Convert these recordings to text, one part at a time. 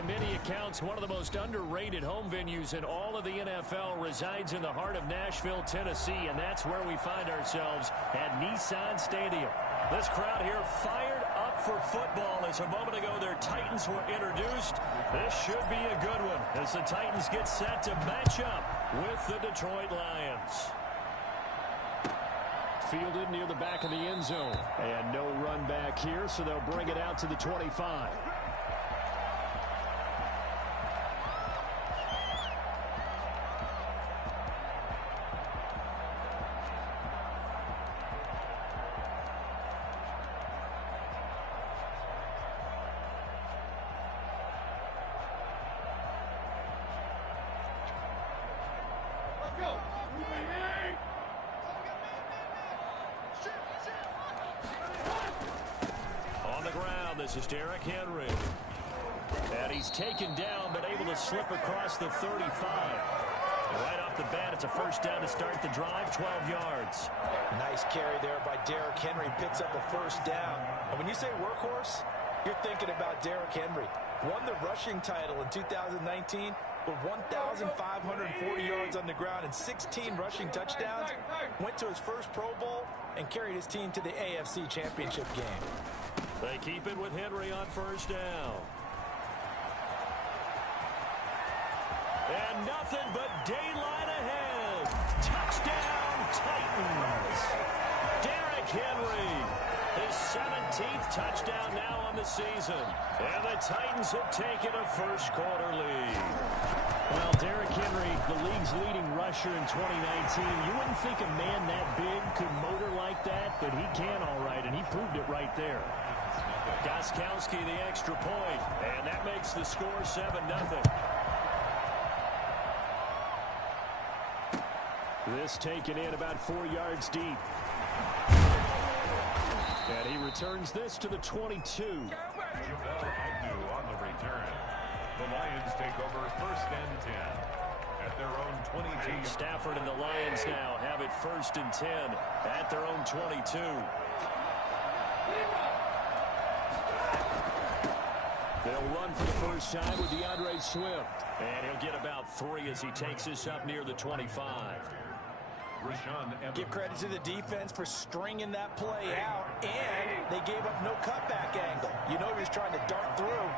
By many accounts, one of the most underrated home venues in all of the NFL resides in the heart of Nashville, Tennessee, and that's where we find ourselves at Nissan Stadium. This crowd here fired up for football as a moment ago their Titans were introduced. This should be a good one as the Titans get set to match up with the Detroit Lions. Fielded near the back of the end zone. And no run back here, so they'll bring it out to the 25. This is Derrick Henry. And he's taken down, but able to slip across the 35. Right off the bat, it's a first down to start the drive, 12 yards. Nice carry there by Derrick Henry. Picks up a first down. And when you say workhorse, you're thinking about Derrick Henry. Won the rushing title in 2019 with 1,540 yards on the ground and 16 rushing touchdowns. Went to his first Pro Bowl and carried his team to the AFC Championship game. They keep it with Henry on first down. And nothing but daylight ahead. Touchdown, Titans. Derrick Henry, his 17th touchdown now on the season. And the Titans have taken a first-quarter lead. Well, Derrick Henry, the league's leading rusher in 2019. You wouldn't think a man that big could motor like that, but he can all right, and he proved it right there. Gostkowski the extra point, and that makes the score 7-0. This taken in about 4 yards deep. And he returns this to the 22. On the return. The Lions take over first and 10 at their own 22. Stafford and the Lions now have it first and 10 at their own 22. They'll run for the first time with DeAndre Swift. And he'll get about 3 as he takes this up near the 25. Give credit to the defense for stringing that play out, and they gave up no cutback angle. You know he was trying to dart through.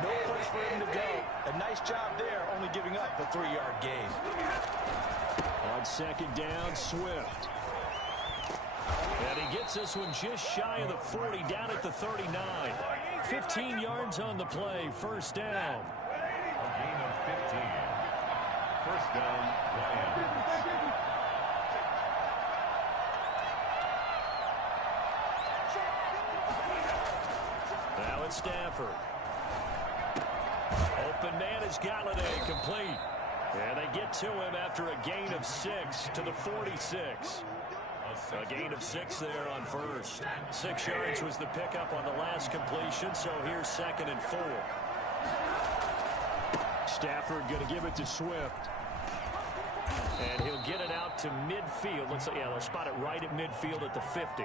No place for him to go. A nice job there, only giving up a 3-yard gain. On second down, Swift. And he gets this one just shy of the 40, down at the 39. 15 yards on the play, first down. A gain of 15. First down, Lions. Now it's Stafford. Open man is Galladay, complete. And they get to him after a gain of 6 to the 46. A gain of 6 there on first. 6 yards was the pickup on the last completion, so here's second and 4. Stafford going to give it to Swift. And he'll get it out to midfield. Looks like, yeah, they'll spot it right at midfield at the 50.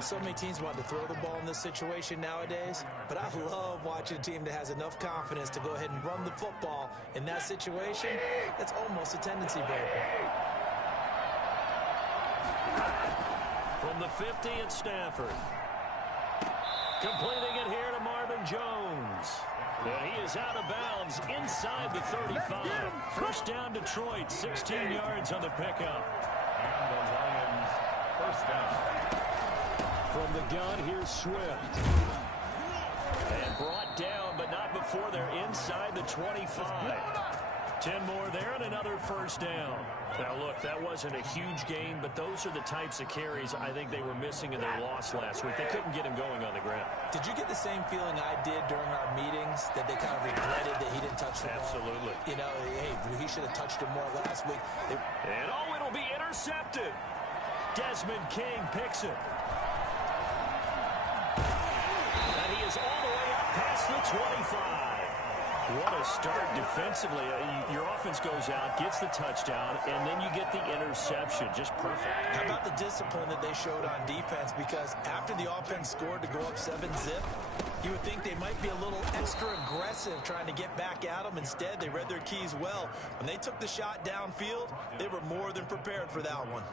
So many teams want to throw the ball in this situation nowadays, but I love watching a team that has enough confidence to go ahead and run the football. In that situation, it's almost a tendency breaker. From the 50, it's Stafford. Completing it here to Marvin Jones. And he is out of bounds inside the 35. First down, Detroit, 16 yards on the pickup. And the Lions first down. From the gun, here's Swift. And brought down, but not before they're inside the 25. 10 more there and another first down. Now, look, that wasn't a huge gain, but those are the types of carries I think they were missing in their loss last week. They couldn't get him going on the ground. Did you get the same feeling I did during our meetings, that they kind of regretted that he didn't touch the ball? Absolutely. You know, hey, he should have touched it more last week. And, oh, it'll be intercepted. Desmond King picks it. And he is all the way up past the 25. What a start defensively. Your offense goes out, gets the touchdown, and then you get the interception. Just perfect. How about the discipline that they showed on defense? Because after the offense scored to go up 7-zip, You would think they might be a little extra aggressive trying to get back at them. Instead, they read their keys well. When they took the shot downfield, they were more than prepared for that one.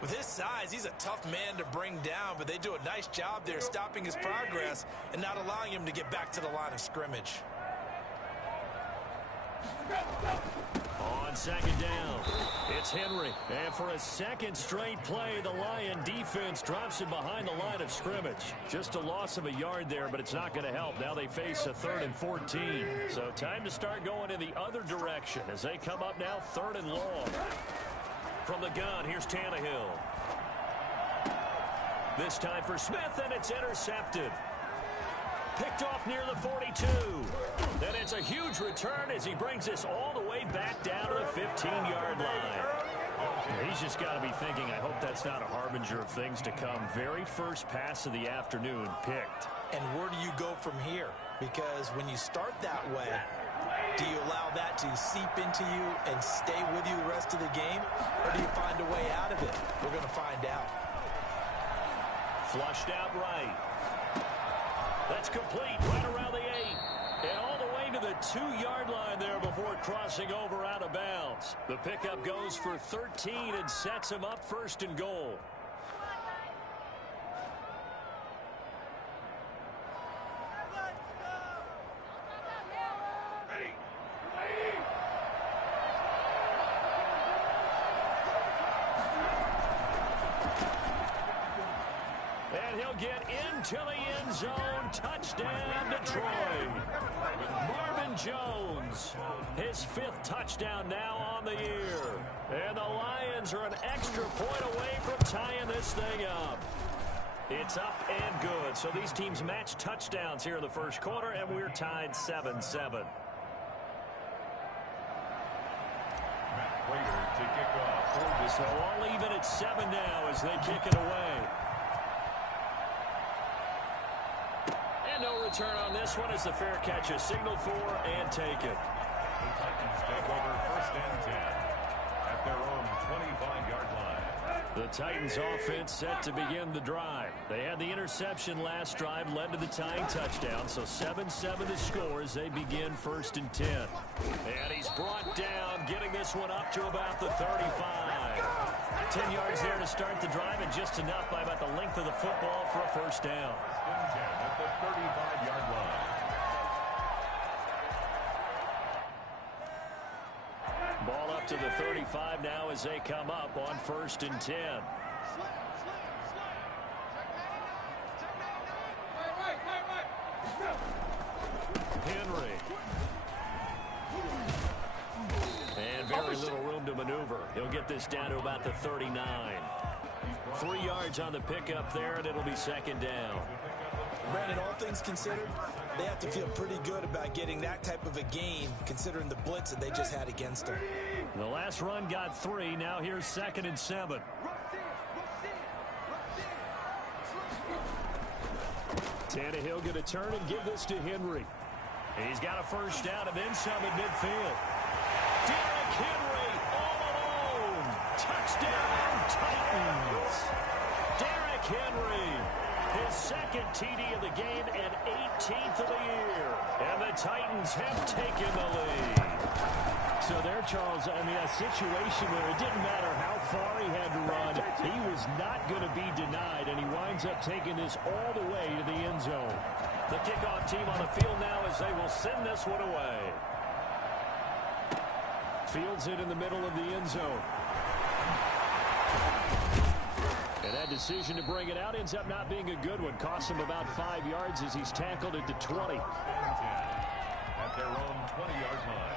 With his size, he's a tough man to bring down, but they do a nice job there stopping his progress and not allowing him to get back to the line of scrimmage. On second down, it's Henry. And for a second straight play, the Lion defense drops him behind the line of scrimmage. Just a loss of a yard there, but it's not going to help. Now they face a 3rd and 14. So time to start going in the other direction as they come up now 3rd and long. From the gun, here's Tannehill. This time for Smith, and it's intercepted. Picked off near the 42. And it's a huge return as he brings this all the way back down to the 15-yard line. He's just got to be thinking, I hope that's not a harbinger of things to come. Very first pass of the afternoon picked. And where do you go from here? Because when you start that way, do you allow that to seep into you and stay with you the rest of the game? Or do you find a way out of it? We're going to find out. Flushed out right. That's complete right around the 8. And all the way to the 2-yard line there before crossing over out of bounds. The pickup goes for 13 and sets him up 1st and goal. And he'll get into the end zone. Touchdown, Detroit. Marvin Jones, his 5th touchdown now on the year. And the Lions are an extra point away from tying this thing up. It's up and good. So these teams match touchdowns here in the first quarter, and we're tied 7-7. To kick off. So all even at 7 now as they kick it away. And no return on this one as the fair catch is signaled for and taken. The Titans take over 1st and 10 at their own 25-yard line. The Titans offense set to begin the drive. They had the interception last drive, led to the tying touchdown, so 7-7 the score as they begin 1st and 10. And he's brought down, getting this one up to about the 35. 10 yards there to start the drive, and just enough by about the length of the football for a 1st down. 1st and 10 at the 35-yard line. Ball up to the 35 now as they come up on 1st and 10. Henry. And very little room to maneuver. He'll get this down to about the 39. 3 yards on the pickup there, and it'll be 2nd down. Brandon, all things considered, they have to feel pretty good about getting that type of a gain, considering the blitz that they just had against them. The last run got 3. Now here's 2nd and 7. Tannehill going to turn and give this to Henry. He's got a 1st down and then some at midfield. Derrick Henry all alone. Touchdown, Titans. Derrick Henry, his 2nd TD of the game and 18th of the year. And the Titans have taken the lead. So there, Charles, I mean, a situation where it didn't matter how far he had to run, he was not going to be denied, and he winds up taking this all the way to the end zone. The kickoff team on the field now as they will send this one away. Fields it in the middle of the end zone. And that decision to bring it out ends up not being a good one. Costs him about 5 yards as he's tackled at the 20. At their own 20-yard line.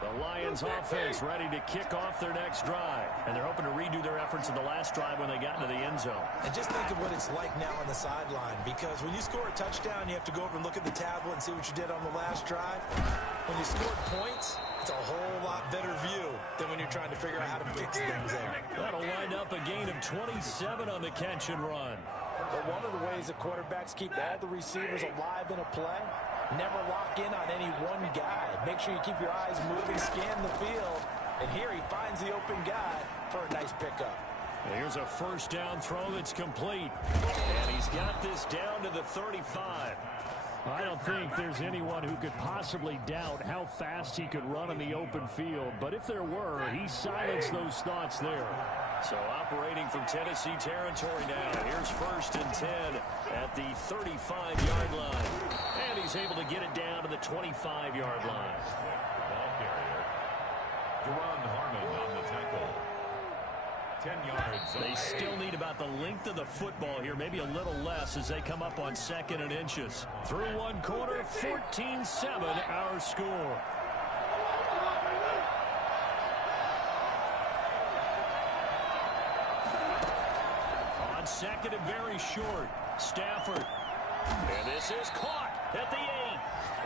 The Lions offense ready to kick off their next drive. And they're hoping to redo their efforts in the last drive when they got into the end zone. And just think of what it's like now on the sideline, because when you score a touchdown, you have to go over and look at the tablet and see what you did on the last drive. When you scored points, it's a whole lot better view than when you're trying to figure out how to fix things there. That'll wind up a gain of 27 on the catch and run. But one of the ways that quarterbacks keep all the receivers alive in a play, never lock in on any one guy. Make sure you keep your eyes moving, scan the field, and here he finds the open guy for a nice pickup. Here's a first down throw that's complete. And he's got this down to the 35. I don't think there's anyone who could possibly doubt how fast he could run in the open field. But if there were, he silenced those thoughts there. So operating from Tennessee territory now. Here's 1st and 10 at the 35-yard line. And he's able to get it down to the 25-yard line. Ball carrier, Duron Harmon on the tackle. 10 yards. They still need about the length of the football here, maybe a little less as they come up on 2nd and inches. Through one quarter, 14-7 our score. On 2nd and very short, Stafford. And this is caught at the 8.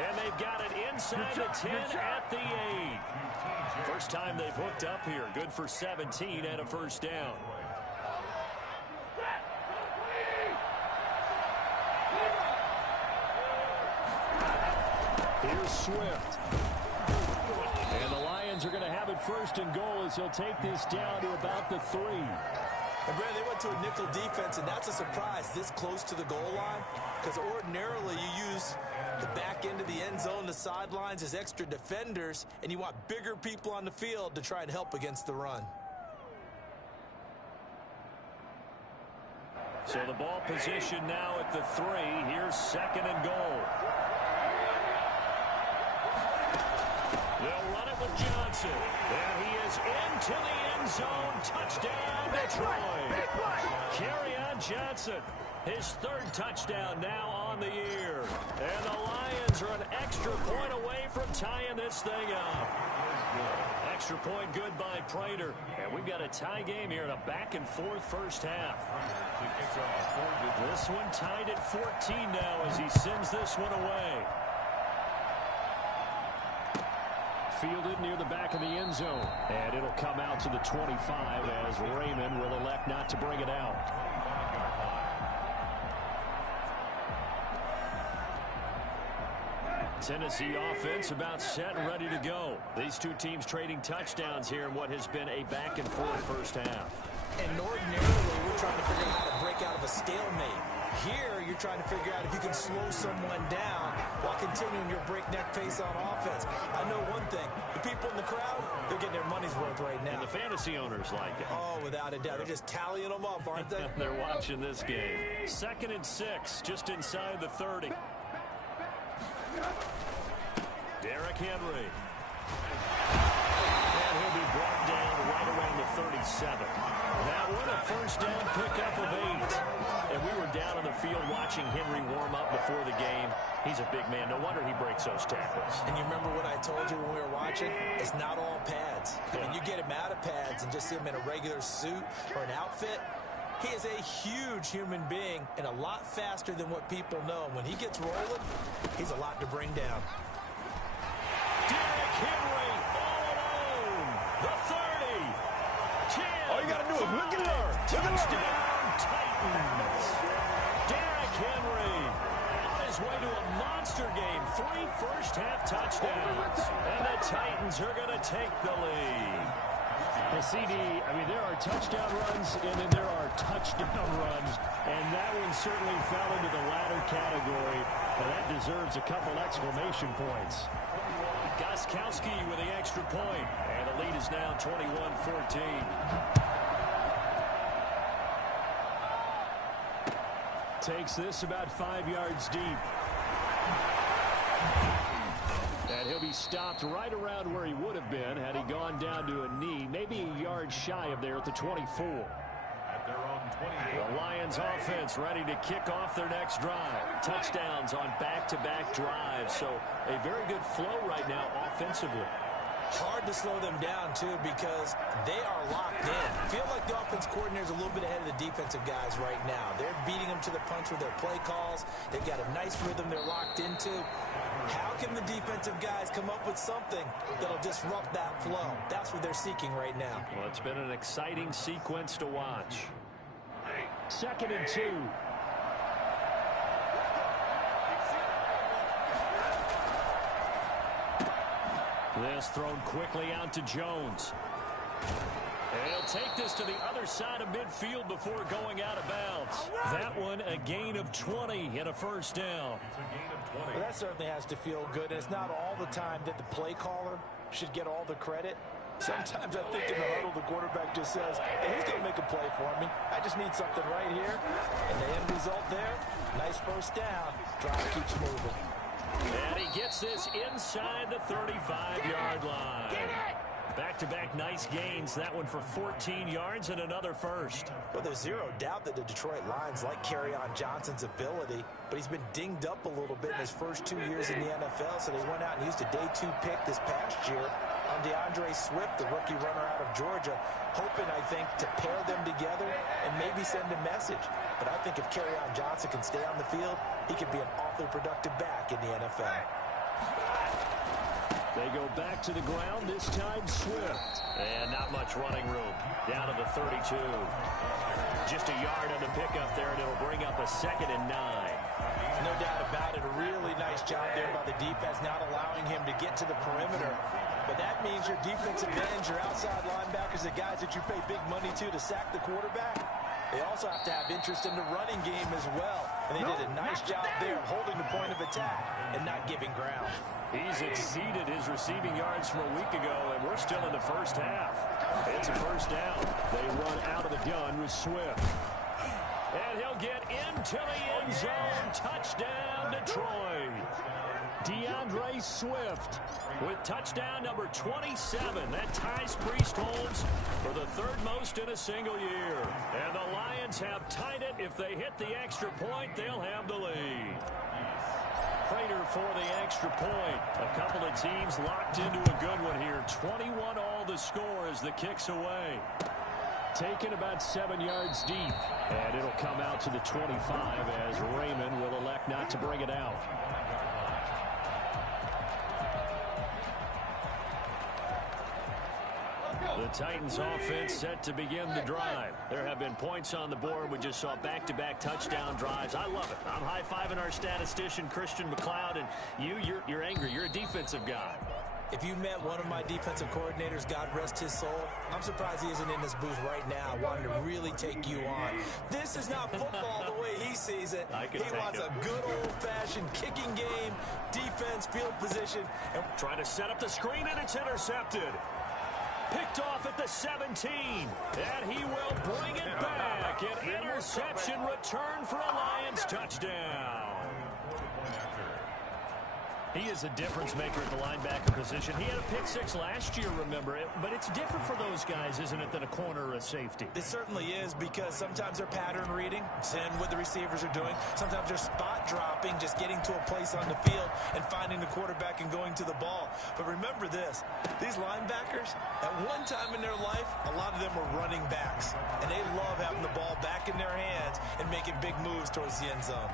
And they've got it inside the 10 at the 8. First time they've hooked up here. Good for 17 and a first down. Here's Swift. And the Lions are going to have it 1st and goal as they'll take this down to about the 3. And Brad, they went to a nickel defense, and that's a surprise this close to the goal line, because ordinarily you use the back end of the end zone, the sidelines as extra defenders, and you want bigger people on the field to try and help against the run. So the ball position now at the 3. Here's 2nd and goal. They'll run it with Johnson. And he is into the end zone. Touchdown, Detroit. Kerryon Johnson. His 3rd touchdown now on the year. And the Lions are an extra point away from tying this thing up. Extra point good by Prater. And we've got a tie game here in a back-and-forth first half. This one tied at 14 now as he sends this one away. Fielded near the back of the end zone. And it'll come out to the 25 as Raymond will elect not to bring it out. Tennessee offense about set and ready to go. These two teams trading touchdowns here in what has been a back-and-forth first half. And ordinarily, we're trying to figure out how to break out of a stalemate. Here, you're trying to figure out if you can slow someone down while continuing your breakneck pace on offense. I know one thing. The people in the crowd, they're getting their money's worth right now. And the fantasy owners like it. Oh, without a doubt. They're just tallying them up, aren't they? They're watching this game. 2nd and 6, just inside the 30. Derrick Henry. And he'll be brought down right around the 37. That one a first down pickup of 8. And we were down on the field watching Henry warm up before the game. He's a big man. No wonder he breaks those tackles. And you remember what I told you when we were watching? It's not all pads. When you get him out of pads and just see him in a regular suit or an outfit, he is a huge human being and a lot faster than what people know. When he gets rolling, he's a lot to bring down. Derrick Henry all alone. The 30. 10. All you got to do is look at her. Touchdown, Titans. Derrick Henry on his way to a monster game. 3 first-half touchdowns. And the Titans are going to take the lead. Well, CD, I mean, there are touchdown runs, and then there are touchdown runs, and that one certainly fell into the latter category, and that deserves a couple exclamation points. Gostkowski with the extra point, and the lead is now 21-14. Takes this about 5 yards deep. And he'll be stopped right around where he would have been had he gone down to a knee, maybe a yard shy of there at the 24. At their own 28. The Lions offense ready to kick off their next drive. Touchdowns on back-to-back drives, so a very good flow right now offensively. Hard to slow them down, too, because they are locked in. Feel like the offense coordinator is a little bit ahead of the defensive guys right now. They're beating them to the punch with their play calls. They've got a nice rhythm they're locked into. How can the defensive guys come up with something that'll disrupt that flow? That's what they're seeking right now. Well, it's been an exciting sequence to watch. 2nd and 2. This thrown quickly out to Jones. And he'll take this to the other side of midfield before going out of bounds. That one, a gain of 20 and a first down. It's a gain of 20. Well, that certainly has to feel good. And it's not all the time that the play caller should get all the credit. Sometimes I think in the huddle, the quarterback just says, hey, who's going to make a play for me? I just need something right here. And the end result there, nice first down. Drive keeps moving. And he gets this inside the 35-yard line. Back-to-back nice gains. That one for 14 yards and another first. Well, there's zero doubt that the Detroit Lions like Kerryon Johnson's ability, but he's been dinged up a little bit in his first 2 years in the NFL, so they went out and used a day 2 pick this past year on DeAndre Swift, the rookie runner out of Georgia, hoping, I think, to pair them together and maybe send a message. But I think if Kerryon Johnson can stay on the field, he could be an awfully productive back in the NFL. They go back to the ground, this time Swift. And not much running room. Down to the 32. Just a yard on the pickup there, and it'll bring up a 2nd and 9. No doubt about it. A really nice job there by the defense, not allowing him to get to the perimeter. But that means your defensive ends, your outside linebackers, the guys that you pay big money to sack the quarterback, they also have to have interest in the running game as well. And they did a nice job there of holding the point of attack and not giving ground. He's exceeded his receiving yards from a week ago, and we're still in the first half. It's a first down. They run out of the gun with Swift. And he'll get into the end zone. Touchdown, Detroit. DeAndre Swift with touchdown number 27. That ties Priest Holmes for the 3rd most in a single year. And the Lions have tied it. If they hit the extra point, they'll have the lead. Prater for the extra point. A couple of teams locked into a good one here. 21 all the score as the kick's away. Taken about 7 yards deep. And it'll come out to the 25 as Raymond will elect not to bring it out. The Titans offense set to begin the drive. There have been points on the board. We just saw back-to-back touchdown drives. I love it. I'm high-fiving our statistician, Christian McLeod, and you're angry. You're a defensive guy. If you met one of my defensive coordinators, God rest his soul, I'm surprised he isn't in this booth right now wanting to really take you on. This is not football the way he sees it. He wants a good old-fashioned kicking game, defense, field position. And trying to set up the screen, and it's intercepted. Picked off at the 17, and he will bring it back. An interception return for a Lions touchdown. He is a difference maker at the linebacker position. He had a pick 6 last year, remember it, but it's different for those guys, isn't it, than a corner or a safety? It certainly is, because sometimes they're pattern reading, seeing what the receivers are doing. Sometimes they're spot dropping, just getting to a place on the field and finding the quarterback and going to the ball. But remember this, these linebackers, at one time in their life, a lot of them were running backs, and they love having the ball back in their hands and making big moves towards the end zone.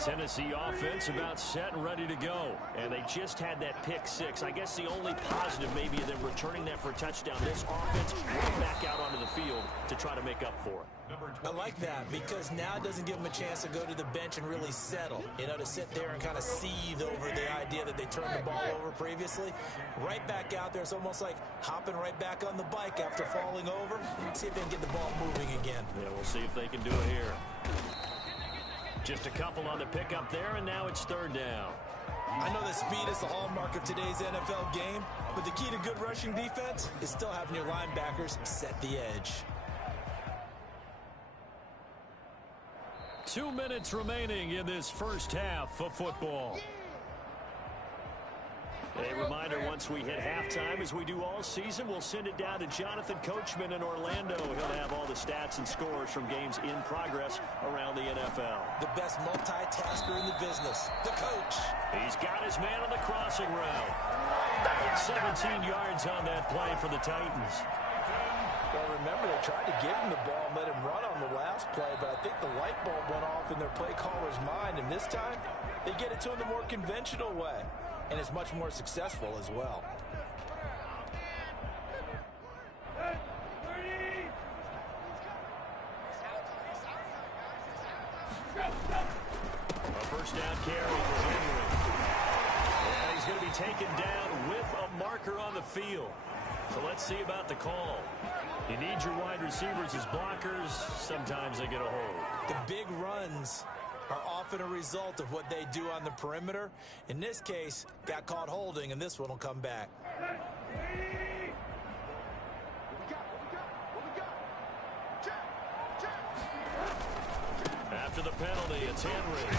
Tennessee offense about set and ready to go. And they just had that pick 6. I guess the only positive maybe of them returning that for a touchdown. This offense right back out onto the field to try to make up for it. I like that, because now it doesn't give them a chance to go to the bench and really settle. You know, to sit there and kind of seethe over the idea that they turned the ball over previously. Right back out there. It's almost like hopping right back on the bike after falling over. See if they can get the ball moving again. Yeah, we'll see if they can do it here. Just a couple on the pickup there, and now it's 3rd down. I know that speed is the hallmark of today's NFL game, but the key to good rushing defense is still having your linebackers set the edge. 2 minutes remaining in this first half of football. A reminder, once we hit halftime, as we do all season, we'll send it down to Jonathan Coachman in Orlando. He'll have all the stats and scores from games in progress around the NFL. The best multitasker in the business, the coach. He's got his man on the crossing route. 17 yards on that play for the Titans. Well, remember, they tried to give him the ball and let him run on the last play, but I think the light bulb went off in their play caller's mind, and this time they get it to him the more conventional way. And it's much more successful as well. A first down carry for Henry. And he's going to be taken down with a marker on the field. So let's see about the call. You need your wide receivers as blockers. Sometimes they get a hold. The big runs are often a result of what they do on the perimeter. In this case, got caught holding, and this one will come back. After the penalty, it's Henry.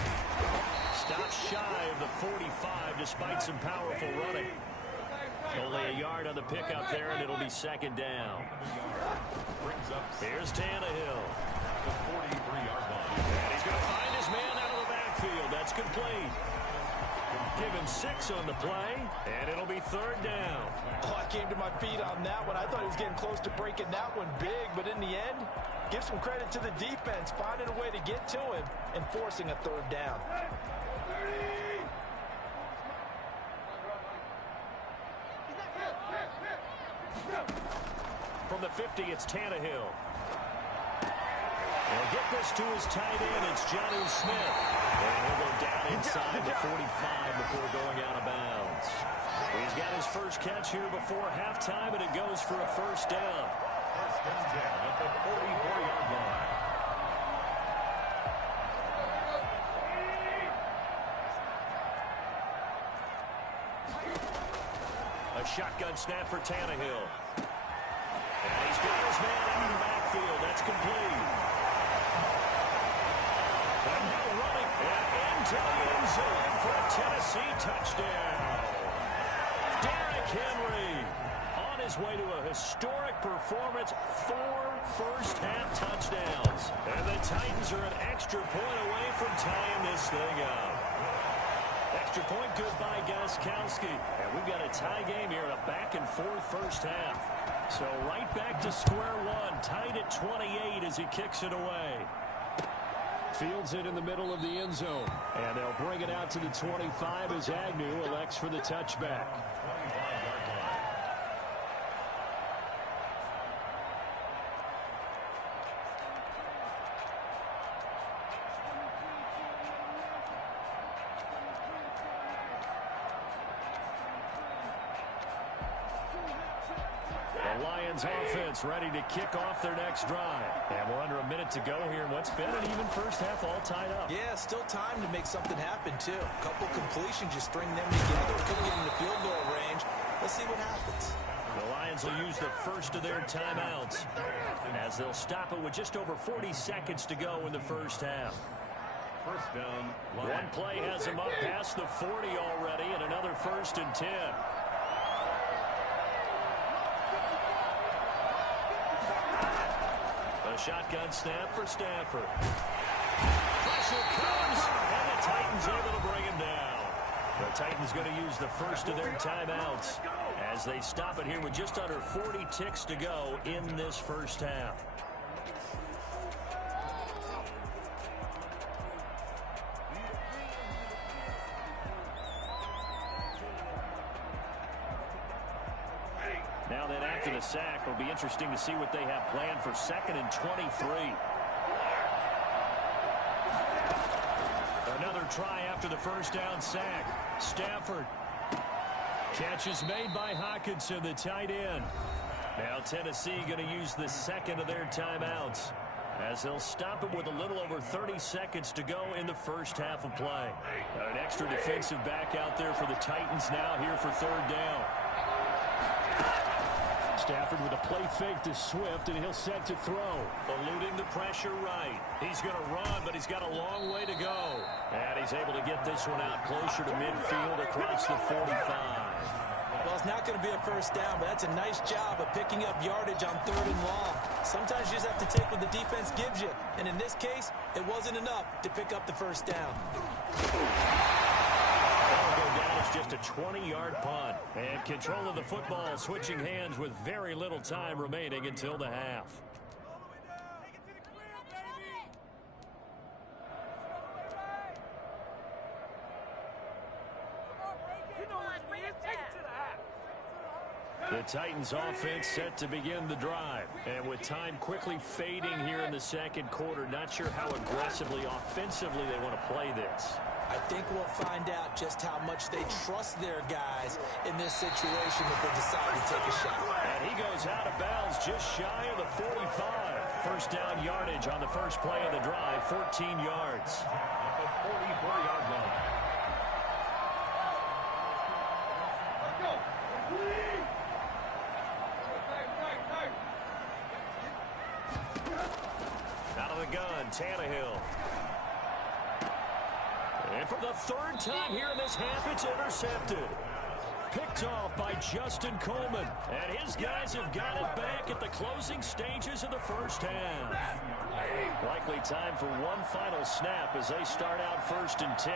Stops shy of the 45 despite some powerful running. Only a yard on the pickup there, and it'll be second down. Here's Tannehill. The 43-yard line. And he's going to find his man out of the backfield. That's complete. Give him 6 on the play, and it'll be third down. Oh, I came to my feet on that one. I thought he was getting close to breaking that one big, but in the end, give some credit to the defense, finding a way to get to him and forcing a third down. From the 50, it's Tannehill. He'll get this to his tight end. It's Jonnu Smith. And he'll go down inside the 45 before going out of bounds. He's got his first catch here before halftime, and it goes for a first down. First and 10 at the 44-yard line. A shotgun snap for Tannehill. And he's got his man out of the backfield. That's complete. And now running into the end zone for a Tennessee touchdown. Derrick Henry on his way to a historic performance. 4 first-half touchdowns. And the Titans are an extra point away from tying this thing up. Extra point good by Gostkowski. And we've got a tie game here, a back-and-forth first half. So right back to square one, tied at 28 as he kicks it away. Fields it in the middle of the end zone. And they'll bring it out to the 25 as Agnew elects for the touchback. Offense ready to kick off their next drive. And we're under a minute to go here in what's been an even first half, all tied up. Yeah, still time to make something happen, too. A couple completions, just string them together. Could get into field goal range. Let's see what happens. The Lions will use the first of their timeouts as they'll stop it with just over 40 seconds to go in the first half. First down. One play has him up past the 40 already, and another first and 10. A shotgun snap for Stafford. Pressure comes, and the Titans able to bring him down. The Titans going to use the first of their timeouts as they stop it here with just under 40 ticks to go in this first half. Now then, after the sack, it'll be interesting to see what they have planned for 2nd and 23. Another try after the first down sack. Stafford. Catch is made by Hockenson, the tight end. Now Tennessee going to use the second of their timeouts as they'll stop it with a little over 30 seconds to go in the first half of play. An extra defensive back out there for the Titans now here for third down. Stafford with a play fake to Swift, and he'll set to throw. Eluding the pressure right. He's going to run, but he's got a long way to go. And he's able to get this one out closer to midfield across the 45. Well, it's not going to be a first down, but that's a nice job of picking up yardage on 3rd and long. Sometimes you just have to take what the defense gives you. And in this case, it wasn't enough to pick up the first down. Just a 20-yard punt. And control of the football switching hands with very little time remaining until the half. The Titans offense set to begin the drive. And with time quickly fading here in the second quarter, not sure how aggressively, offensively they want to play this. I think we'll find out just how much they trust their guys in this situation if they decide to take a shot. And he goes out of bounds just shy of the 45. First down yardage on the first play of the drive, 14 yards. At the 44-yard line. Out of the gun, Tannehill. And for the third time here in this half, it's intercepted. Picked off by Justin Coleman. And his guys have got it back at the closing stages of the first half. Likely time for one final snap as they start out 1st and 10.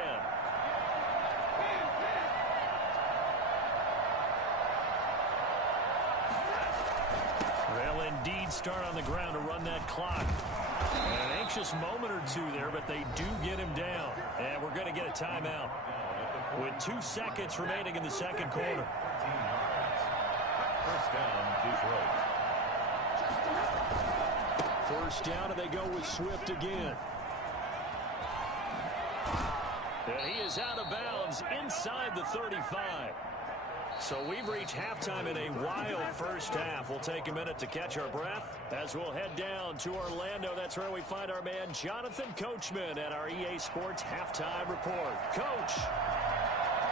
They'll indeed start on the ground to run that clock. An anxious moment or two there, but they do get him down. And we're going to get a timeout with 2 seconds remaining in the second quarter. First down, Detroit. First down, and they go with Swift again. And he is out of bounds inside the 35. So we've reached halftime in a wild first half. We'll take a minute to catch our breath as we'll head down to Orlando. That's where we find our man Jonathan Coachman at our EA Sports Halftime Report. Coach.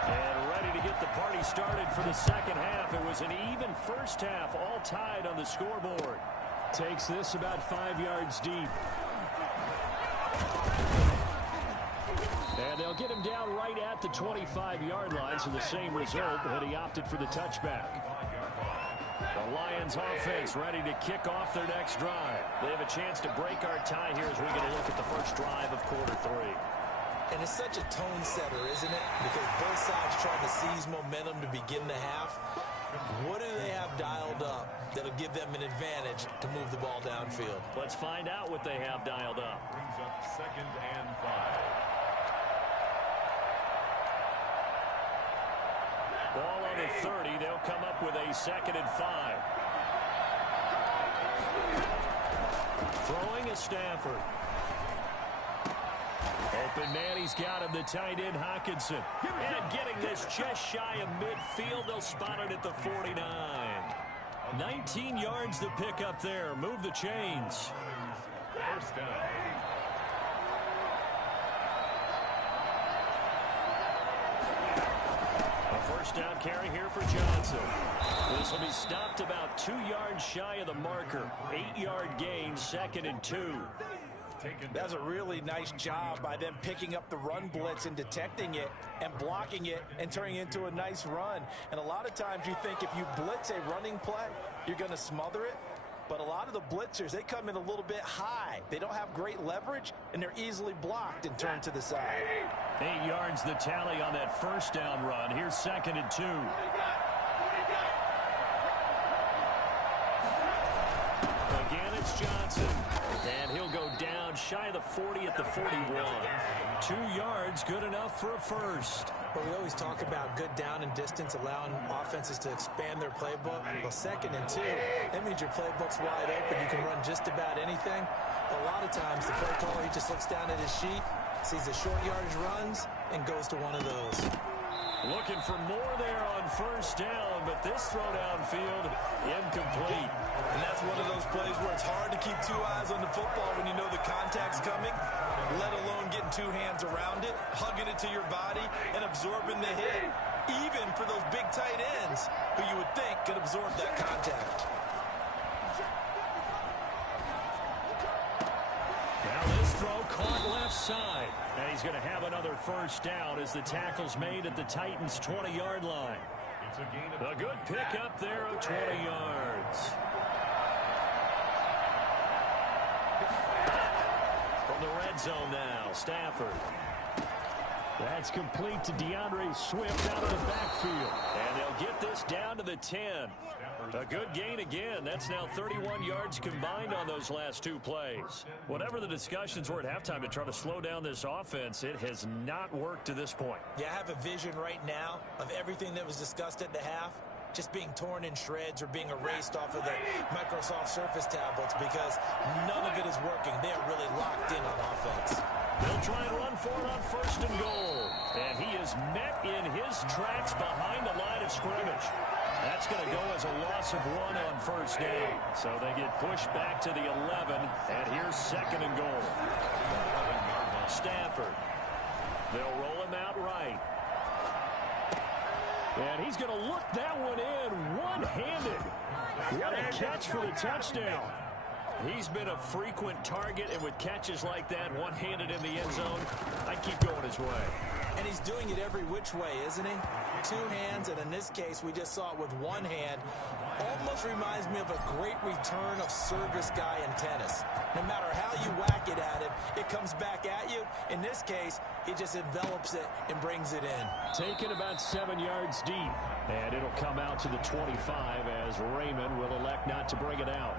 And ready to get the party started for the second half. It was an even first half, all tied on the scoreboard. Takes this about 5 yards deep. And they'll get him down right at the 25-yard line, so the same result, but he opted for the touchback. The Lions offense ready to kick off their next drive. They have a chance to break our tie here as we get a look at the first drive of quarter 3. And it's such a tone setter, isn't it? Because both sides trying to seize momentum to begin the half. What do they have dialed up that'll give them an advantage to move the ball downfield? Let's find out what they have dialed up. Brings up 2nd and 5. Ball on the 30. They'll come up with a 2nd and 5. Throwing is Stafford. Open man, he's got him, the tight end Hockenson. And getting this just shy of midfield, they'll spot it at the 49. 19 yards to pick up there. Move the chains. First down. A first down carry here for Johnson. This will be stopped about 2 yards shy of the marker. 8-yard gain, 2nd and 2. That's a really nice job by them picking up the run blitz and detecting it and blocking it and turning it into a nice run. And a lot of times you think if you blitz a running play, you're going to smother it. But a lot of the blitzers, they come in a little bit high. They don't have great leverage, and they're easily blocked and turned to the side. 8 yards the tally on that first down run. Here's 2nd and 2. Again, it's Johnson. And he'll go down shy of the 40 at the 41. 2 yards, good enough for a first. Well, we always talk about good down and distance, allowing offenses to expand their playbook. Well, 2nd and 2, that means your playbook's wide open. You can run just about anything. A lot of times, the play caller, he just looks down at his sheet, sees the short yardage runs, and goes to one of those. Looking for more there on first down, but this throw downfield incomplete. And that's one of those plays where it's hard to keep 2 eyes on the football when you know the contact's coming, let alone getting 2 hands around it, hugging it to your body, and absorbing the hit, even for those big tight ends who you would think could absorb that contact. Now this throw caught left side. And he's going to have another first down as the tackle's made at the Titans' 20-yard line. It's a gain of A good pickup there of 20 yards. From the red zone now, Stafford. That's complete to DeAndre Swift out of the backfield. And they'll get this down to the 10. A good gain again. That's now 31 yards combined on those last 2 plays. Whatever the discussions were at halftime to try to slow down this offense, it has not worked to this point. Yeah, I have a vision right now of everything that was discussed at the half just being torn in shreds or being erased off of the Microsoft Surface tablets because none of it is working. They are really locked in on offense. They'll try and run for it on 1st and goal. And he is met in his tracks behind the line of scrimmage. That's going to go as a loss of 1 on first down. So they get pushed back to the 11, and here's 2nd and goal. Stafford. They'll roll him out right. And he's going to look that one in one-handed. What a catch for the touchdown. He's been a frequent target, and with catches like that, one-handed in the end zone, I'd keep going his way. And he's doing it every which way, isn't he? 2 hands, and in this case, we just saw it with 1 hand. Almost reminds me of a great return of service guy in tennis. No matter how you whack it at him, it comes back at you. In this case, he just envelops it and brings it in. Taken about 7 yards deep, and it'll come out to the 25 as Raymond will elect not to bring it out.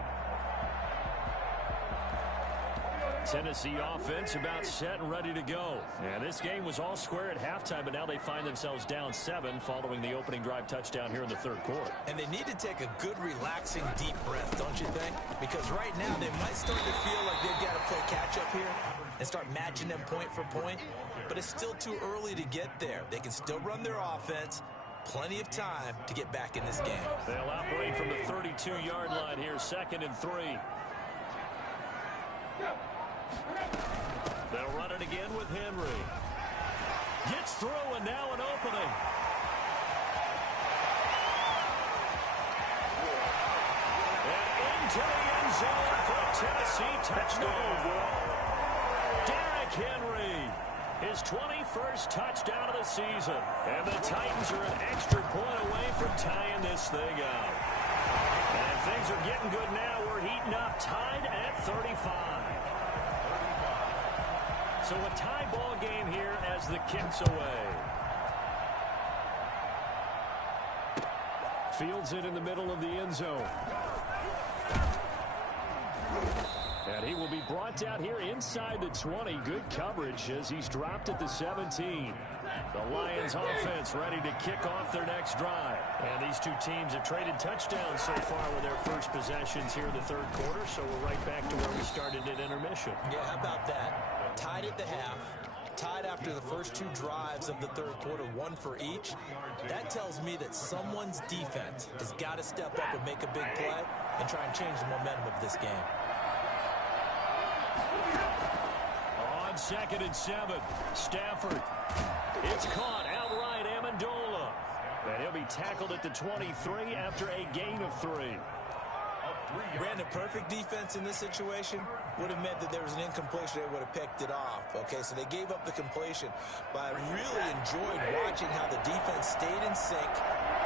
Tennessee offense about set and ready to go. And this game was all square at halftime, but now they find themselves down 7 following the opening drive touchdown here in the 3rd quarter. And they need to take a good, relaxing, deep breath, don't you think? Because right now they might start to feel like they've got to play catch-up here and start matching them point for point. But it's still too early to get there. They can still run their offense. Plenty of time to get back in this game. They'll operate from the 32-yard line here, 2nd and 3. They'll run it again with Henry. Gets through, and now an opening. And into the end zone for a Tennessee touchdown. Derrick Henry, his 21st touchdown of the season. And the Titans are an extra point away from tying this thing up. And things are getting good now. We're heating up, tied at 35. So a tie ball game here as the kick's away. Fields it in the middle of the end zone. And he will be brought down here inside the 20. Good coverage as he's dropped at the 17. The Lions offense ready to kick off their next drive. And these two teams have traded touchdowns so far with their first possessions here in the 3rd quarter. So we're right back to where we started at intermission. Yeah, how about that? Tied at the half, tied after the first 2 drives of the 3rd quarter, 1 for each. That tells me that someone's defense has got to step up and make a big play and try and change the momentum of this game. On 2nd and 7, Stafford. It's caught outright, Amendola. And he'll be tackled at the 23 after a gain of 3. Ran a perfect defense in this situation. Would have meant that there was an incompletion. They would have picked it off. Okay, so they gave up the completion. But I really enjoyed watching how the defense stayed in sync,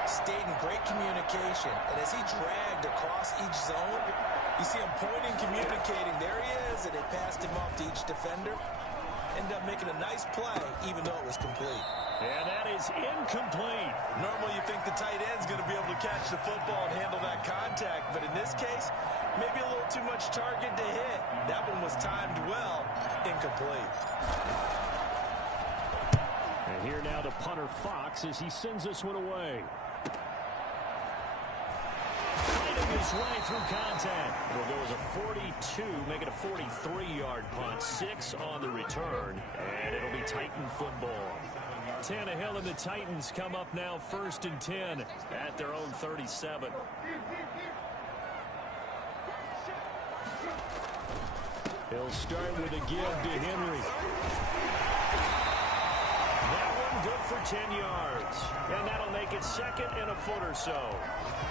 stayed in great communication. And as he dragged across each zone, you see him pointing, communicating. There he is, and they passed him off to each defender. Ended up making a nice play, even though it was complete. And that is incomplete. Normally you think the tight end's going to be able to catch the football and handle that contact, but in this case, maybe a little too much target to hit. That one was timed well. Incomplete. And here now to punter Fox as he sends this one away. Fighting his way through contact. It'll go as a 42, make it a 43-yard punt. 6 on the return, and it'll be Titan football. Tannehill and the Titans come up now 1st and 10 at their own 37. He'll start with a give to Henry. That one good for 10 yards. And that'll make it 2nd and a foot or so.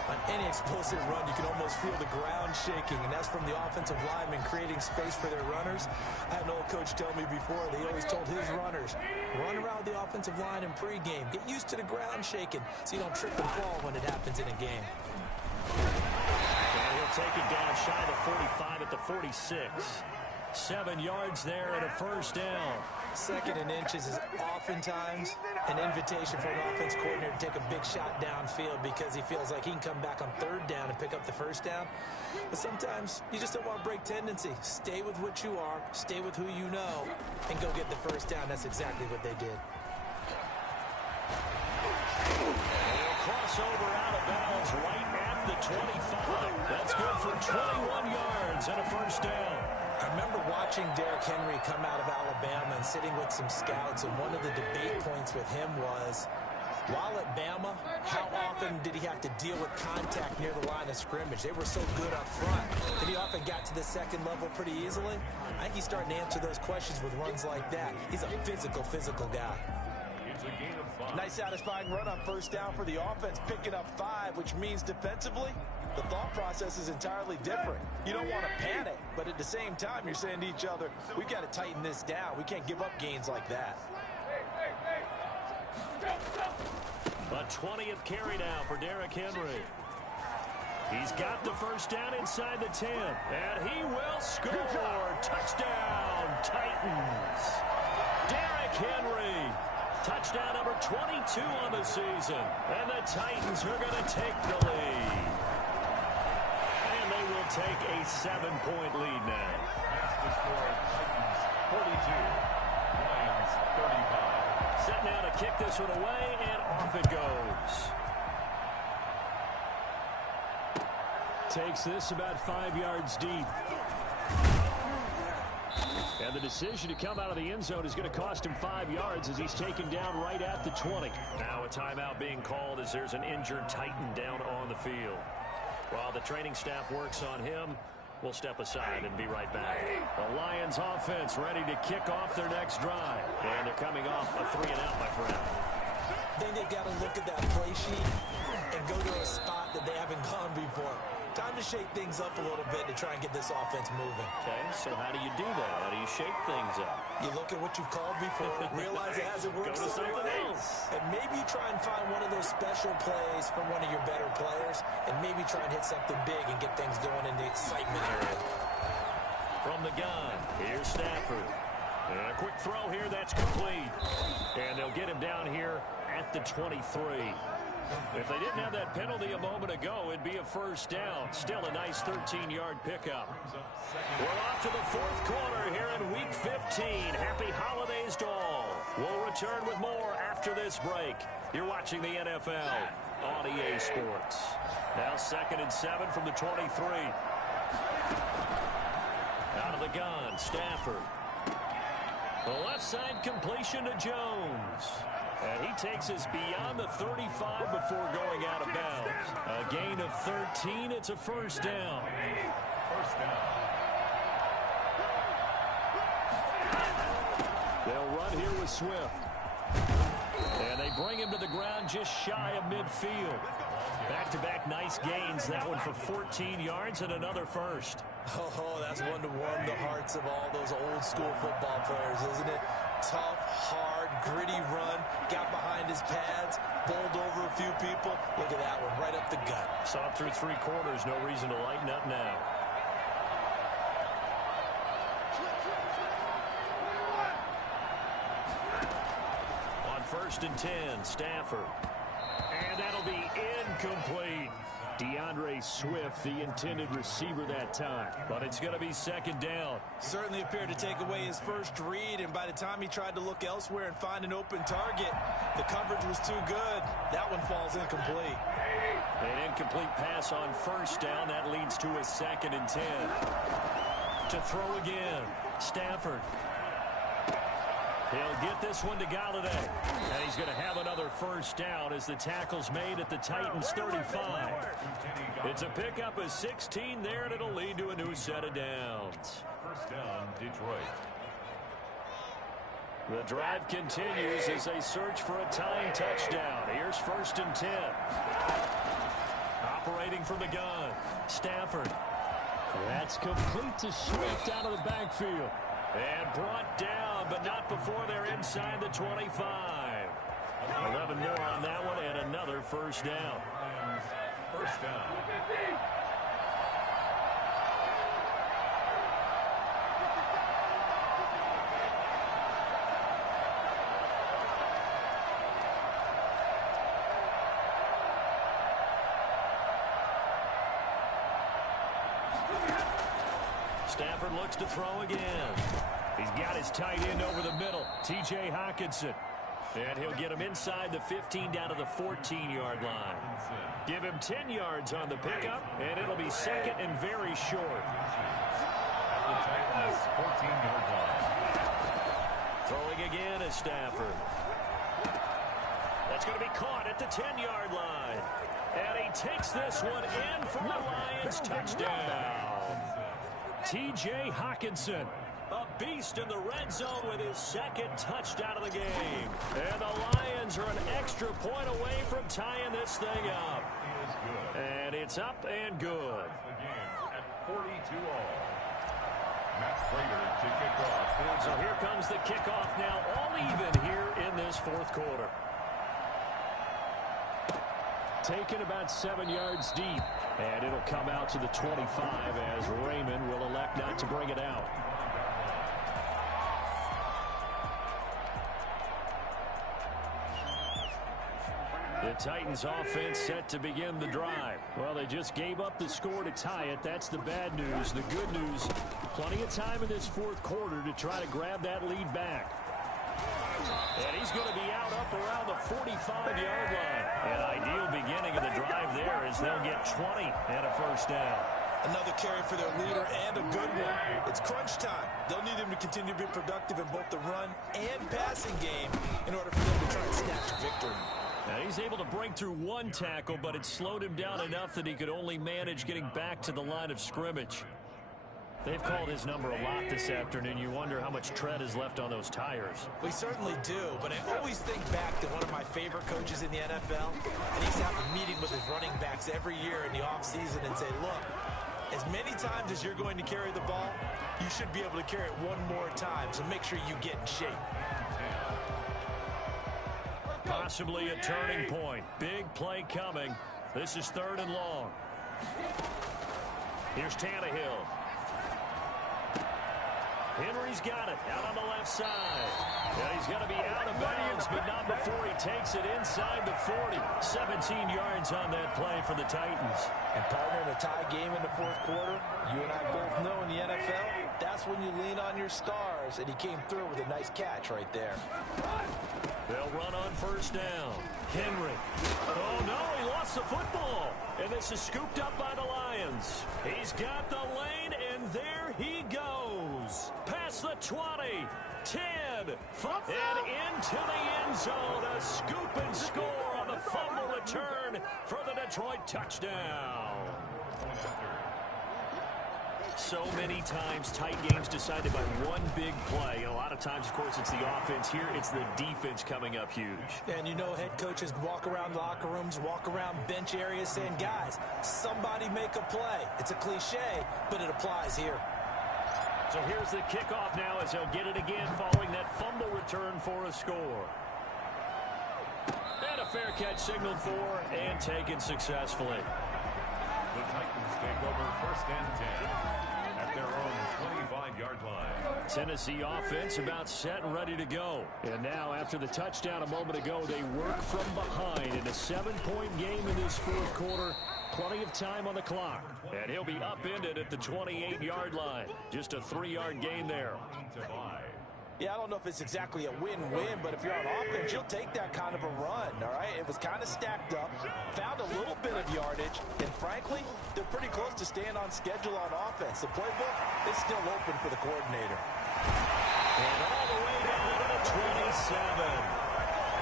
On any explosive run, you can almost feel the ground shaking, and that's from the offensive linemen creating space for their runners. I had an old coach tell me before, they always told his runners, run around the offensive line in pregame. Get used to the ground shaking so you don't trip and fall when it happens in a game. And he'll take it down shy of the 45 at the 46. 7 yards there and a first down. 2nd and inches is oftentimes an invitation for an offense coordinator to take a big shot downfield because he feels like he can come back on 3rd down and pick up the first down. But sometimes you just don't want to break tendency. Stay with what you are, stay with who you know, and go get the first down. That's exactly what they did. They'll cross over out of bounds right at the 25. That's good for 21 yards and a first down. I remember watching Derrick Henry come out of Alabama and sitting with some scouts, and one of the debate points with him was, while at Bama, how often did he have to deal with contact near the line of scrimmage? They were so good up front that he often got to the second level pretty easily. I think he's starting to answer those questions with runs like that. He's a physical guy. It's a gain of 5. Nice satisfying run on first down for the offense, picking up 5, which means defensively, the thought process is entirely different. You don't want to panic, but at the same time, you're saying to each other, we've got to tighten this down. We can't give up gains like that. A 20th carry now for Derrick Henry. He's got the first down inside the 10, and he will score. Touchdown, Titans. Derrick Henry. Touchdown number 22 on the season. And the Titans are going to take the lead. And they will take a 7-point lead now. The score, Titans 42, Lions 35. Set now to kick this one away, and off it goes. Takes this about 5 yards deep. And the decision to come out of the end zone is going to cost him 5 yards as he's taken down right at the 20. Now a timeout being called as there's an injured Titan down on the field. While the training staff works on him, we'll step aside and be right back. The Lions offense ready to kick off their next drive. And they're coming off a 3-and-out, my friend. Then they've got to look at that play sheet and go to a spot that they haven't gone before. Time to shake things up a little bit to try and get this offense moving. Okay, so how do you do that? How do you shake things up? You look at what you've called before, realize it hasn't worked Go to something else. and maybe try and find one of those special plays from one of your better players, and maybe try and hit something big and get things going in the excitement area. From the gun, here's Stafford. And a quick throw here, that's complete. And they'll get him down here at the 23. If they didn't have that penalty a moment ago, it'd be a first down. Still a nice 13-yard pickup. We're off to the fourth quarter here in Week 15. Happy holidays to all. We'll return with more after this break. You're watching the NFL on EA Sports. Now 2nd and 7 from the 23. Out of the gun, Stafford. The left side completion to Jones. And he takes us beyond the 35 before going out of bounds. A gain of 13. It's a first down. First down. They'll run here with Swift. And they bring him to the ground just shy of midfield. Back-to-back nice gains. That one for 14 yards and another first. Oh, that's one to warm the hearts of all those old-school football players, isn't it? Tough, hard, gritty run, got behind his pads, bowled over a few people. Look at that one, right up the gut. Saw it through 3 quarters, no reason to lighten up now. On 1st and 10, Stafford. And that'll be incomplete. DeAndre Swift, the intended receiver that time. But it's going to be 2nd down. Certainly appeared to take away his first read, and by the time he tried to look elsewhere and find an open target, the coverage was too good. That one falls incomplete. An incomplete pass on 1st down. That leads to a 2nd and 10. To throw again, Stafford. He'll get this one to Galladay. And he's going to have another first down as the tackle's made at the Titans' 35. It's a pickup of 16 there, and it'll lead to a new set of downs. First down, Detroit. The drive continues as they search for a tying touchdown. Here's 1st and 10. Operating from the gun, Stafford. That's complete to Swift out of the backfield. And brought down, but not before they're inside the 25. 11 more on that one, and another first down. First down. Stafford looks to throw again. He's got his tight end over the middle, T.J. Hockenson. And he'll get him inside the 15 down to the 14-yard line. Give him 10 yards on the pickup, and it'll be 2nd and very short. the Titans' 14-yard line. Throwing again is Stafford. That's going to be caught at the 10-yard line. And he takes this one in for a Lions touchdown. T.J. Hockenson, a beast in the red zone with his second touchdown of the game. And the Lions are an extra point away from tying this thing up. And it's up and good. The game at 42-all. Matt Prater to kick off. So here comes the kickoff now, all even here in this fourth quarter. Taken about 7 yards deep. And it'll come out to the 25 as Raymond will elect not to bring it out. The Titans offense set to begin the drive. Well, they just gave up the score to tie it. That's the bad news. The good news, plenty of time in this fourth quarter to try to grab that lead back. And he's going to be out up around the 45-yard line. An ideal beginning of the drive there as they'll get 20 and a first down. Another carry for their leader and a good one. It's crunch time. They'll need him to continue to be productive in both the run and passing game in order for them to try and snatch a victory. Now he's able to break through one tackle, but it slowed him down enough that he could only manage getting back to the line of scrimmage. They've called his number a lot this afternoon. You wonder how much tread is left on those tires. We certainly do, but I always think back to one of my favorite coaches in the NFL, and he's having a meeting with his running backs every year in the offseason and say, look, as many times as you're going to carry the ball, you should be able to carry it one more time, so make sure you get in shape. Possibly a turning point. Big play coming. This is 3rd and long. Here's Tannehill. Henry's got it out on the left side. Yeah, he's going to be out of bounds, but not before he takes it inside the 40. 17 yards on that play for the Titans. And partner, in a tie game in the fourth quarter, you and I both know in the NFL, that's when you lean on your stars, and he came through with a nice catch right there. They'll run on first down. Henry. Oh, no, he lost the football. And this is scooped up by the Lions. He's got the lane, and there he goes. Past the 20, 10, and into the end zone. A scoop and score on the fumble return for the Detroit touchdown. So many times tight games decided by one big play. And a lot of times, of course, it's the offense. Here, it's the defense coming up huge. And you know, head coaches walk around locker rooms, walk around bench areas saying, guys, somebody make a play. It's a cliche, but it applies here. So here's the kickoff now as they'll get it again following that fumble return for a score. And a fair catch signaled for and taken successfully. The Titans take over 1st and 10 at their own 25-yard line. Tennessee offense about set and ready to go. And now after the touchdown a moment ago, they work from behind in a 7-point game in this fourth quarter. Plenty of time on the clock. And he'll be upended at the 28-yard line. Just a 3-yard gain there. Yeah, I don't know if it's exactly a win-win, but if you're on offense, you'll take that kind of a run, all right? It was kind of stacked up, found a little bit of yardage, and frankly, they're pretty close to staying on schedule on offense. The playbook is still open for the coordinator. And all the way down to the 27.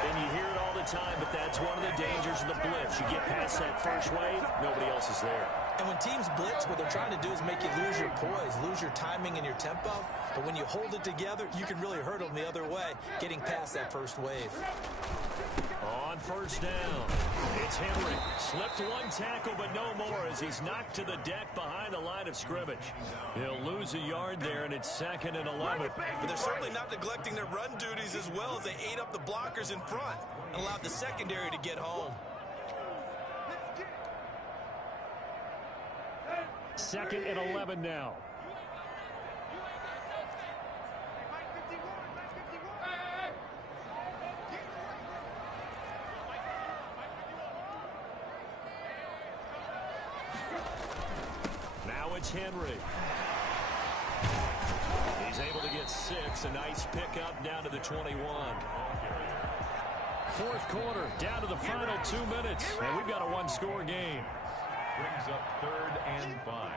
And you hear it all the time, but that's one of the dangers of the blitz. You get past that first wave, nobody else is there. And when teams blitz, what they're trying to do is make you lose your poise, lose your timing and your tempo. But when you hold it together, you can really hurt them the other way, getting past that first wave. On first down, it's Henry. Slipped one tackle, but no more as he's knocked to the deck behind the line of scrimmage. He'll lose a yard there, and it's 2nd and 11. But they're certainly not neglecting their run duties as well as they ate up the blockers in front and allowed the secondary to get home. 2nd and 11 now. Now it's Henry. He's able to get 6. A nice pickup down to the 21. Fourth quarter, down to the final 2 minutes. And we've got a one-score game. Brings up 3rd and 5.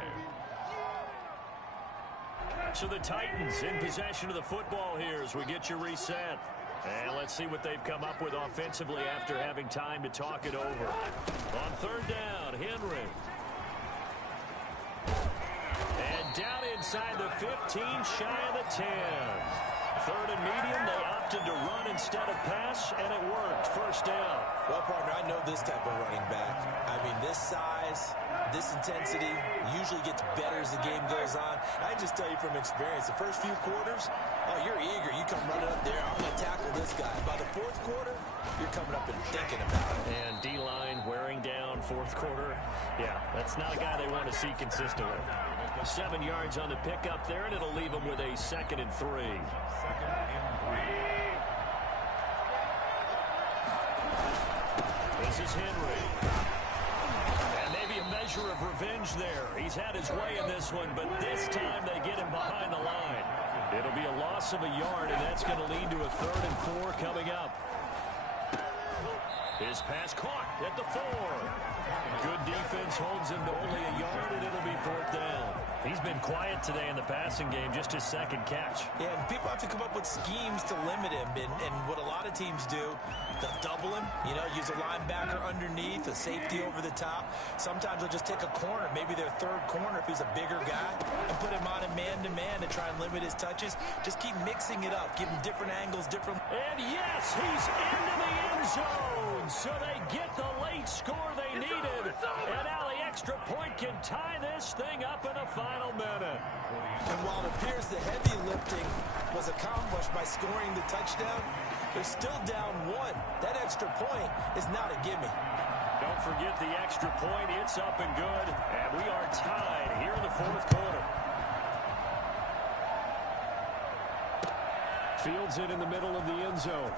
So the Titans in possession of the football here as we get you reset. And let's see what they've come up with offensively after having time to talk it over. On third down, Henry. And down inside the 15, shy of the 10. Third and medium, they opted to run instead of pass, and it worked. First down. Well, partner, I know this type of running back. I mean, this size, this intensity usually gets better as the game goes on. I just tell you from experience, the first few quarters, oh, you're eager. You come running up there, I'm going to tackle this guy. By the fourth quarter, you're coming up and thinking about it. And D-line wearing down fourth quarter. Yeah, that's not a guy they want to see consistently. 7 yards on the pickup there, and it'll leave them with a 2nd and 3. 2nd and 3. This is Henry. And maybe a measure of revenge there. He's had his way in this one, but this time they get him behind the line. It'll be a loss of a yard, and that's going to lead to a 3rd and 4 coming up. His pass caught at the 4. Good defense holds him to only a yard, and it'll be 4th down. He's been quiet today in the passing game, just his 2nd catch. Yeah, and people have to come up with schemes to limit him, and what a lot of teams do, they'll double him, use a linebacker underneath, a safety over the top. Sometimes they'll just take a corner, maybe their 3rd corner if he's a bigger guy, and put him on a man-to-man to try and limit his touches. Just keep mixing it up, give him different angles, different... And yes, he's into the end zone, so they get the late score they needed. And now the extra point can tie this thing up in a final minute. And while it appears the heavy lifting was accomplished by scoring the touchdown, they're still down 1. That extra point is not a gimme. Don't forget the extra point. It's up and good. And we are tied here in the 4th quarter. Fields it in the middle of the end zone.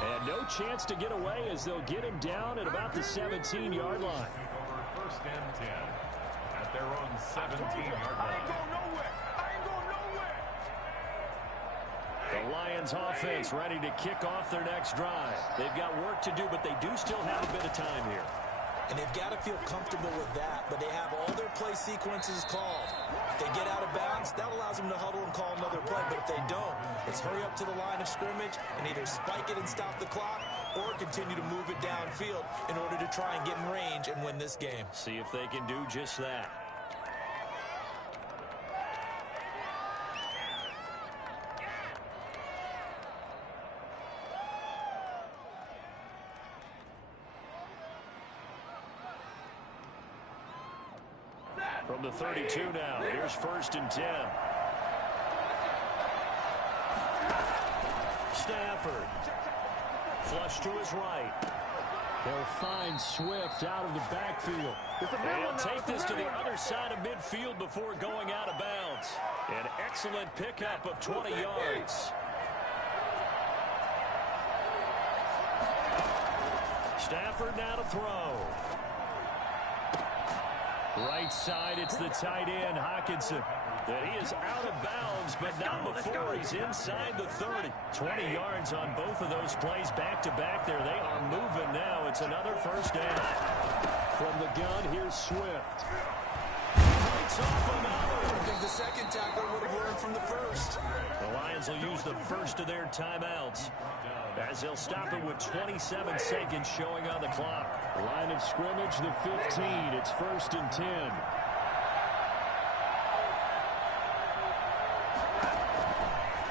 And no chance to get away as they'll get him down at about the 17-yard line. Over 1st and 10 at their own 17-yard line. The Lions offense ready to kick off their next drive. They've got work to do, but they do still have a bit of time here. And they've got to feel comfortable with that, but they have all their play sequences called. If they get out of bounds, that allows them to huddle and call another play. But if they don't, it's hurry up to the line of scrimmage and either spike it and stop the clock or continue to move it downfield in order to try and get in range and win this game. See if they can do just that. From the 32 now, here's 1st and 10. Stafford. Flush to his right. They'll find Swift out of the backfield. They'll take this to the other side of midfield before going out of bounds. An excellent pickup of 20 yards. Stafford now to throw. Right side, it's the tight end, Hockenson. That he is out of bounds, but not before he's inside the 30. 20 yards on both of those plays back-to-back there. They are moving now. It's another 1st down. From the gun, here's Swift. Breaks off another. I think the 2nd tackler would have learned from the 1st. The Lions will use the 1st of their timeouts as they'll stop it with 27 seconds showing on the clock. Line of scrimmage, the 15. It's 1st and 10.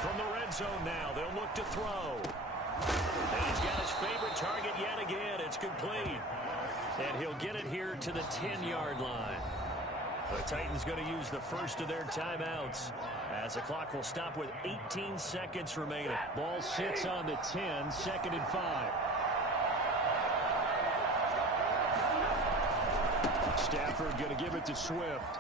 From the red zone now, they'll look to throw. And he's got his favorite target yet again. It's complete. And he'll get it here to the 10-yard line. The Titans going to use the 1st of their timeouts as the clock will stop with 18 seconds remaining. Ball sits on the 10, 2nd and 5. Stafford going to give it to Swift.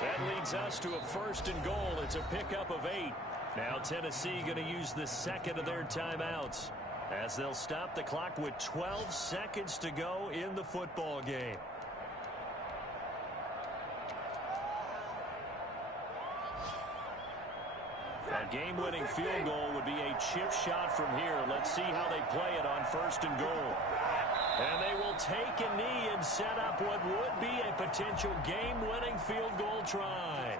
That leads us to a 1st and goal. It's a pickup of 8. Now Tennessee going to use the 2nd of their timeouts as they'll stop the clock with 12 seconds to go in the football game. A game-winning field goal would be a chip shot from here. Let's see how they play it on 1st and goal. And they will take a knee and set up what would be a potential game-winning field goal try.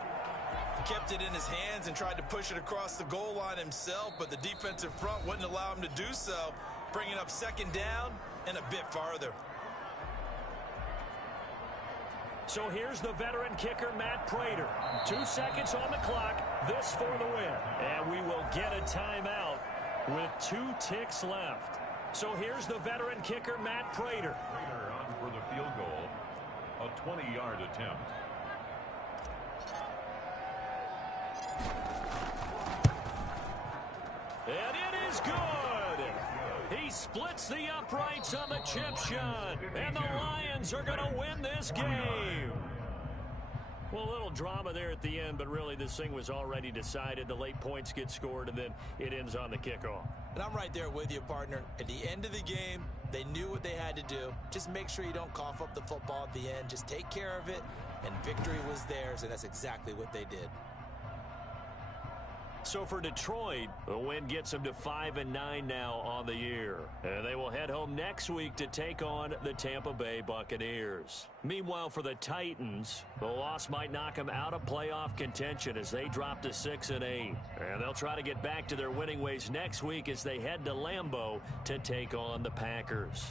Kept it in his hands and tried to push it across the goal line himself, but the defensive front wouldn't allow him to do so, bringing up second down and a bit farther. So here's the veteran kicker, Matt Prater. 2 seconds on the clock. This for the win. And we will get a timeout with 2 ticks left. So here's the veteran kicker, Matt Prater. Prater on for the field goal. A 20-yard attempt. And it is good. He splits the uprights on the chip shot. And the Lions are going to win this game. Well, a little drama there at the end, but really this thing was already decided. The late points get scored, and then it ends on the kickoff. And I'm right there with you, partner. At the end of the game, they knew what they had to do. Just make sure you don't cough up the football at the end. Just take care of it, and victory was theirs, and that's exactly what they did. So for Detroit, the win gets them to 5-9 now on the year. And they will head home next week to take on the Tampa Bay Buccaneers. Meanwhile, for the Titans, the loss might knock them out of playoff contention as they drop to 6-8. And they'll try to get back to their winning ways next week as they head to Lambeau to take on the Packers.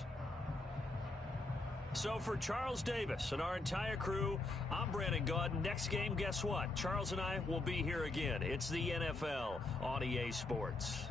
So for Charles Davis and our entire crew, I'm Brandon Gaudin. Next game, guess what? Charles and I will be here again. It's the NFL on EA Sports.